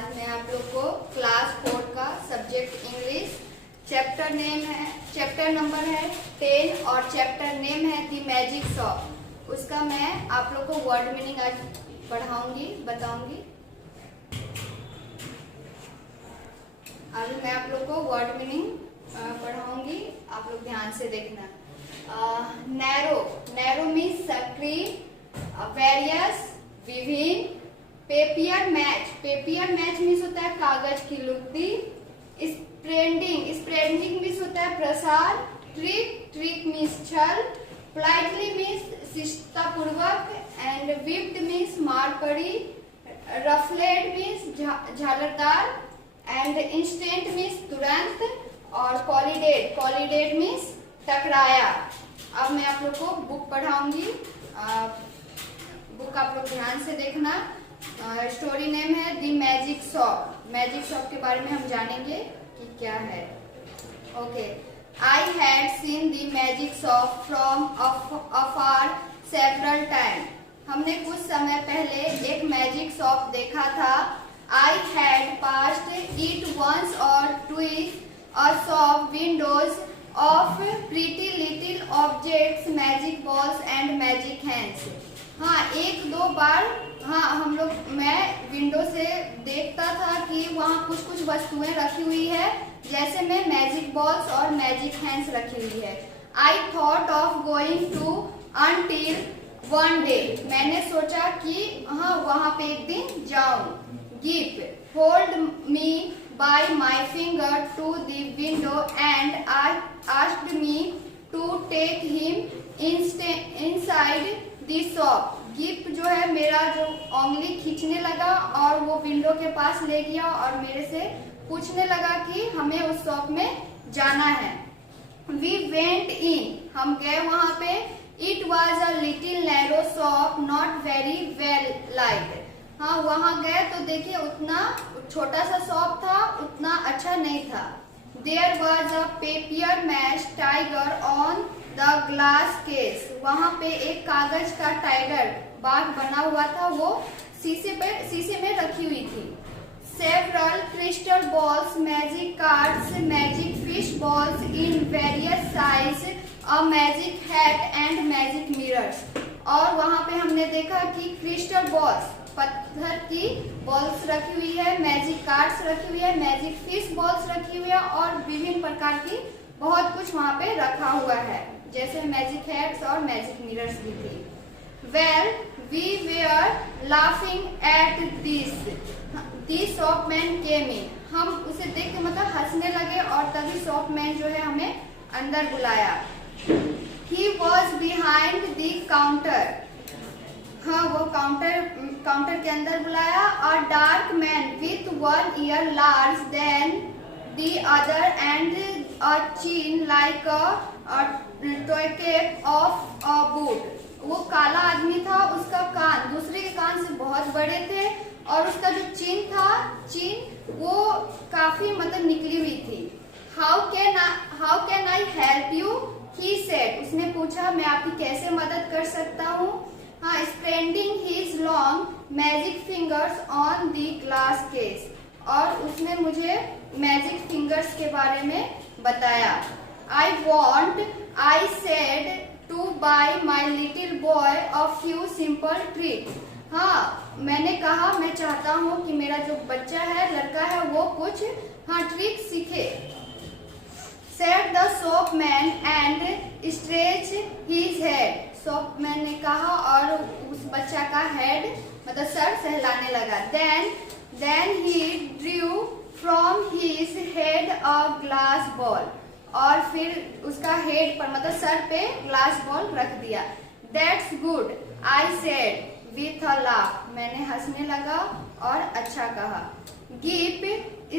आज मैं आप लोग को क्लास 4 का सब्जेक्ट इंग्लिश चैप्टर नंबर है 10 और चैप्टर नेम है द मैजिक शॉप। उसका मैं आप लोग को वर्ड मीनिंग आज बताऊंगी। आज मैं आप लोग को वर्ड मीनिंग पढ़ाऊंगी, आप लोग ध्यान से देखना। नैरो मीन्स स्क्रीन, वेरियस विभिन्न। पेपियर मैच मीन्स होता है कागज की लुगदी। स्प्रेडिंग मीन्स होता है प्रसार। ट्रिक मीन्स छल। पोलाइटली मीन्स शिष्टतापूर्वक। एंड विप्ड मीन्स मार पड़ी। रफलेड मीन्स झालरदार। एंड इंस्टेंट मीन्स तुरंत। और कॉलिडेड मीन्स टकराया। अब मैं आप लोग को बुक पढ़ाऊंगी, बुक आप लोग ध्यान से देखना। स्टोरी नेम है the magic shop. Magic shop के बारे में हम जानेंगे कि क्या है। Okay, I had seen the magic shop from afar several time. हमने कुछ समय पहले एक मैजिक शॉप देखा था। I had passed it once और twice. A shop windows of pretty little objects, magic balls and magic hands. हाँ, एक दो बार मैं विंडो से देखता था कि वहाँ कुछ वस्तुएं रखी हुई है, जैसे में मैजिक बॉल्स और मैजिक हैंड्स रखी हुई है। I thought of going to until one day. मैंने सोचा कि वहाँ पे एक दिन जाऊं। Gip hold me by my finger to the window and asked me to take him inside the shop. गिप जो है मेरा जो उंगली खींचने लगा और वो विंडो के पास ले गया और मेरे से पूछने लगा कि हमें उस शॉप में जाना है। We went in, हम गए वहाँ पे। It was a little narrow shop, not very well lighted. हाँ, वहाँ गए तो देखिए उतना छोटा सा शॉप था, उतना अच्छा नहीं था। There was a paper mache tiger on the glass case. वहाँ पे एक कागज का टाइगर बाघ बना हुआ था, वो शीशे में रखी हुई थी। Several crystal balls, magic cards, magic fish balls in various size, a magic hat and magic mirrors. और वहाँ पे हमने देखा कि क्रिस्टल बॉल्स, पत्थर की बॉल्स रखी हुई है, मैजिक कार्ड्स रखी हुई है, मैजिक फिश बॉल्स रखी हुई है और विभिन्न प्रकार की बहुत कुछ वहाँ पे रखा हुआ है, जैसे मैजिक हैट्स और मैजिक मिरर्स भी थी। Well we were laughing at this shopman came in. हम उसे देख के मतलब हंसने लगे और तभी शॉपमैन जो है हमें अंदर बुलाया। He was behind the counter. हाँ, वो काउंटर के अंदर बुलाया। A dark man with one ear larger than the other and a chin like a toe cap of a boot. वो काला आदमी था, उसका कान दूसरे के कान से बहुत बड़े थे और उसका जो चिन वो काफी मतलब निकली हुई थी। How can I help you? He said. उसने पूछा मैं आपकी कैसे मदद कर सकता हूँ। हाँ, spreading his long magic fingers on the glass case. और उसने मुझे मैजिक फिंगर्स के बारे में बताया। I said to buy my little boy a few simple tricks. हाँ, मैंने कहा मैं चाहता हूँ कि मेरा जो बच्चा है, लड़का है, वो कुछ ट्रिक सीखे। Said the shopman and stretched his head. शॉपमैन ने कहा और उस बच्चा का हेड मतलब सर सहलाने लगा। Then he drew from his head a glass ball. और फिर उसका हेड पर मतलब सर पे ग्लास बॉल रख दिया। That's good, I said with a laugh. मैंने हंसने लगा और अच्छा कहा। Gip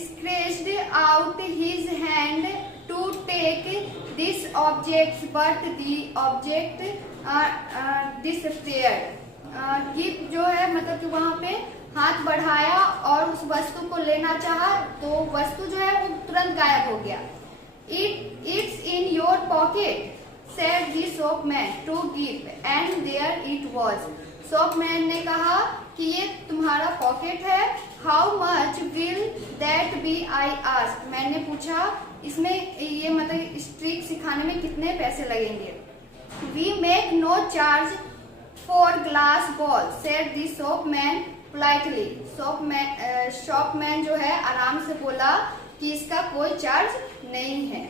stretched out his hand to take this object, but the object disappeared. गिप जो है मतलब कि वहाँ पे हाथ बढ़ाया और उस वस्तु को लेना चाहा तो वस्तु जो है वो तुरंत गायब हो गया। It's in your pocket, said the shopman to Gip, and there it was. शॉपमैन ने कहा कि ये तुम्हारा पॉकेट है how much will that be, I ask, मैंने पूछा इसमें ये मतलब स्ट्रीक सिखाने में कितने पैसे लगेंगे। We make no charge for glass ball, said the shopman politely, shopman जो है आराम से बोला कि इसका कोई चार्ज नहीं है।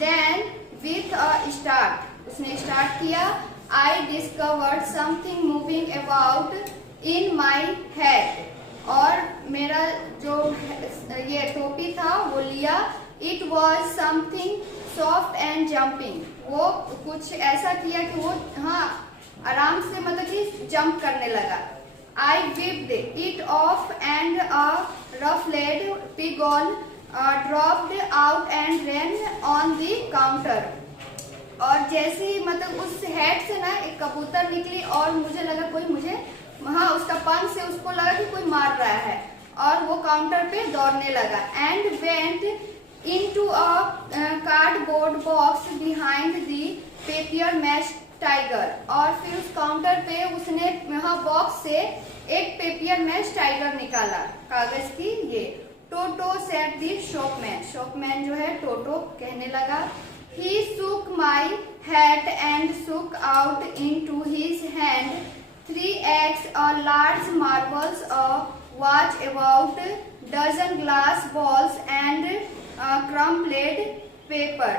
देन विथ अ स्टार्ट, उसने स्टार्ट किया, I discovered something moving about in my head, और मेरा जो ये टोपी था वो लिया। It was something soft and jumping, वो कुछ ऐसा किया कि वो आराम से मतलब कि जंप करने लगा। आई whipped it off and a ruffled pigeon dropped out and ran on the counter, और जैसे ही मतलब उस हेड से ना एक कबूतर निकली और मुझे लगा कोई मुझे उसका पंख से उसको लगा कि कोई मार रहा है, और वो काउंटर पे दौड़ने लगा। And went into a cardboard box behind the papier mache tiger, और फिर उस काउंटर पे उसने बॉक्स से एक पेपर मैश टाइगर निकाला, कागज की ये। टोटो सेड द शॉपमैन, शॉपमैन जो है टोटो कहने लगा। He shook my hat and shook out into his hand 3 eggs, a large marbles, a watch, about dozen glass balls and crumpled paper।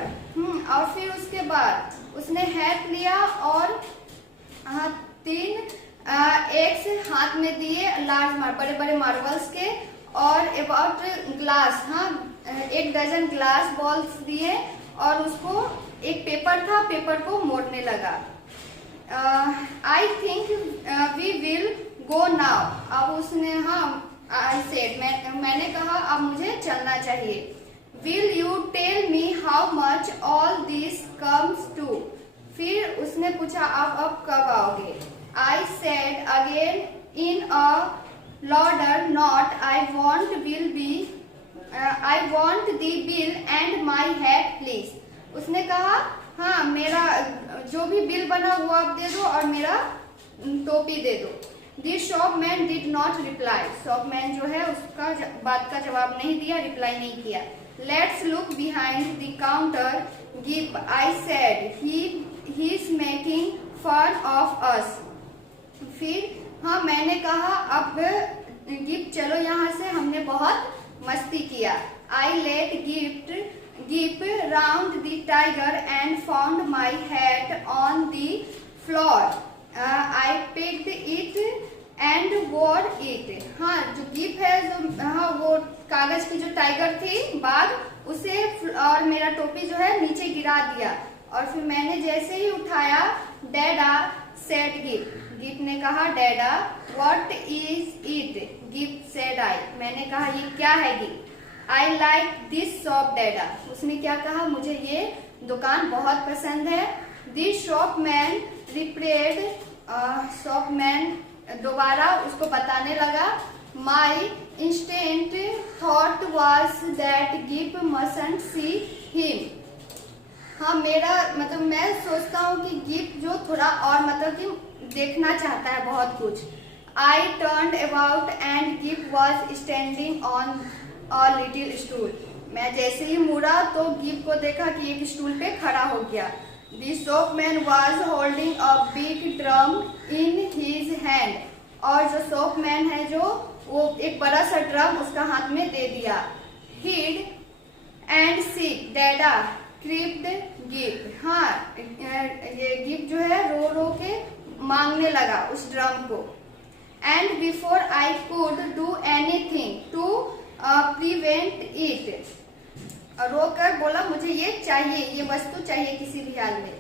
और फिर उसके बाद उसने हैट लिया और 3 एग्स हाथ में दिए, लार्ज बड़े बड़े मार्बल्स के, और about glass 1 dozen glass balls दिए, और उसको एक पेपर था, पेपर को मोड़ने लगा। I think we will go now, अब उसने आई सेड, मैंने कहा अब मुझे चलना चाहिए। Will you tell me how much all this comes to, फिर उसने पूछा अब कब आओगे। I said again in a louder note, I want the bill and my hat please, उसने कहा मेरा जो भी बिल बना वो आप दे दो और मेरा टोपी दे दो। द शॉपमैन डिड नॉट रिप्लाई, शॉपमैन जो है उसका बात का जवाब नहीं दिया, रिप्लाई नहीं किया। Let's look behind the counter Gip, I said he is making fun of us, फिर मैंने कहा अब गिप चलो यहाँ से, हमने बहुत मस्ती किया। I let Gip round the tiger and found my hat on the floor, I picked it and wore it, जो गिप है जो वो कागज की जो टाइगर थी बाघ, उसे और मेरा टोपी जो है नीचे गिरा दिया, और फिर मैंने जैसे ही उठाया, डैडा सेड गिप ने कहा Dadda, what is it, Gip said I, मैंने कहा ये क्या है Gip. I like this shop Dadda, उसने क्या कहा, मुझे ये दुकान बहुत पसंद है। दिस शॉपमैन रिप्रेड, शॉपमैन दोबारा उसको बताने लगा। My instant thought was that Gip mustn't see him, मेरा मतलब मैं सोचता हूँ कि गिप जो थोड़ा और मतलब कि देखना चाहता है बहुत कुछ। I turned about and Gip was standing on a little stool, मैं जैसे ही मुड़ा तो गिप को देखा कि एक स्टूल पे खड़ा हो गया। The shopman was holding a big drum in his hand, और जो शॉपमैन है जो वो एक बड़ा सा ड्रम उसका हाथ में दे दिया। हिड एंड सीक डैडा क्रिप्ड गिप, ये गिप जो है रो रो के मांगने लगा उस ड्रम को। And before I could do anything to prevent it, रोकर बोला मुझे ये चाहिए, ये वस्तु चाहिए किसी भी हाल में।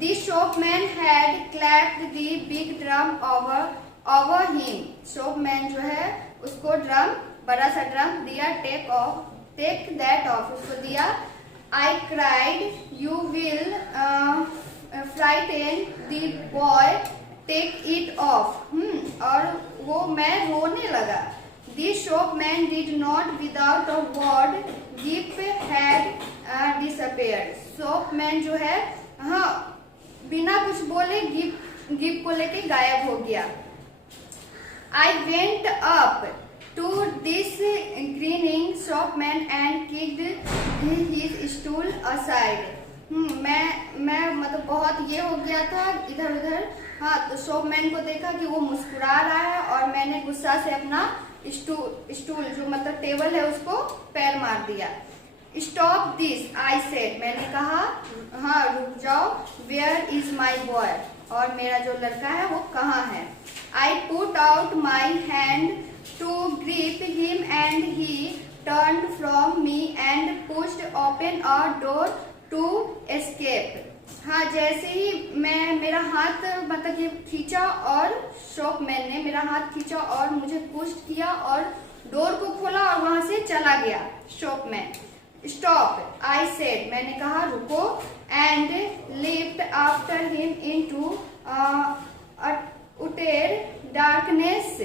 The shopman had clapped the big drum over him, shopman जो है उसको ड्रम, बड़ा सा ड्रम दिया, टेक दैट ऑफ, उसको दिया। I cried you will frighten the boy, take it off, और वो मैं रोने लगा। The shopman did not without a word, Gip had disappeared. शॉपमैन जो है बिना कुछ बोले गिप को लेके गायब हो गया। I went up to this grinning shopman and kicked his stool aside. मैं मतलब बहुत ये हो गया था इधर उधर। हाँ, तो शॉपमैन को देखा कि वो मुस्कुरा रहा है और मैंने गुस्सा से अपना स्टूल जो मतलब टेबल है उसको पैर मार दिया। स्टॉप दिस आई सेड, मैंने कहा हाँ रुक जाओ। वेयर इज माई बॉय, और मेरा जो लड़का है वो कहाँ है। I put out my hand to grip him and he turned from me and pushed open a door to escape. हाँ, जैसे ही मैं मेरा हाथ मतलब ये खींचा और शॉपमैन ने मेरा हाथ खींचा और मुझे पुश किया और डोर को खोला और वहां से चला गया शॉपमैन। स्टॉप आई सेड, मैंने कहा रुको। And lift after him into utter darkness.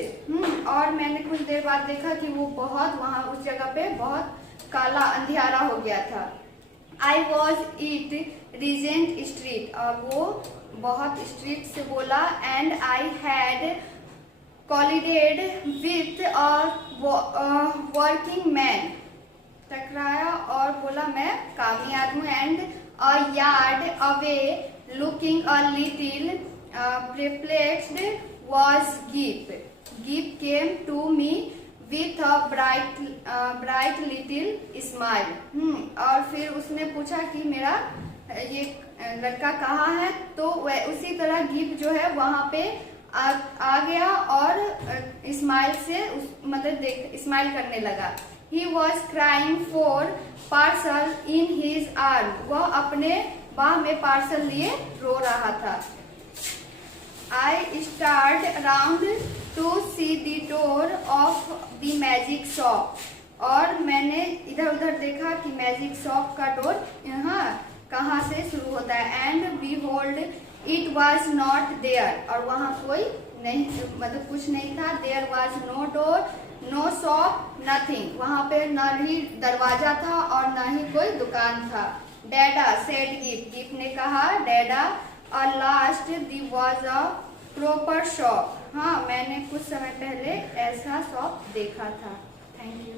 और मैंने कुछ देर बाद देखा कि वो बहुत वहां उस जगह पे बहुत काला अंधियारा हो गया था। I was it Regent Street, और वो बहुत स्ट्रीट से बोला। And I had collided with a working man, टकराया और बोला मैं कामी आदमी। And a yard away looking a little perplexed was Gip. Gip came to me with a bright little smile. और फिर उसने पूछा कि मेरा ये लड़का कहाँ है, तो वह उसी तरह गिप जो है वहां पे आ गया और स्माइल से मतलब स्माइल करने लगा। He was crying for parcel in his arm. वह अपने बाह में पार्सल लिए रो रहा था। I stared around to see the door of the magic shop. और मैंने इधर उधर देखा कि मैजिक शॉप का डोर यहाँ कहाँ से शुरू होता है। And behold, it was not there. और वहाँ कोई नहीं मतलब कुछ नहीं था। There was no door, no shop, nothing. वहाँ पे न ही दरवाजा था और न ही कोई दुकान था। Dada said Gip. गिप ने कहा डैडा last there was a proper shop. हाँ, मैंने कुछ समय पहले ऐसा शॉप देखा था। Thank you.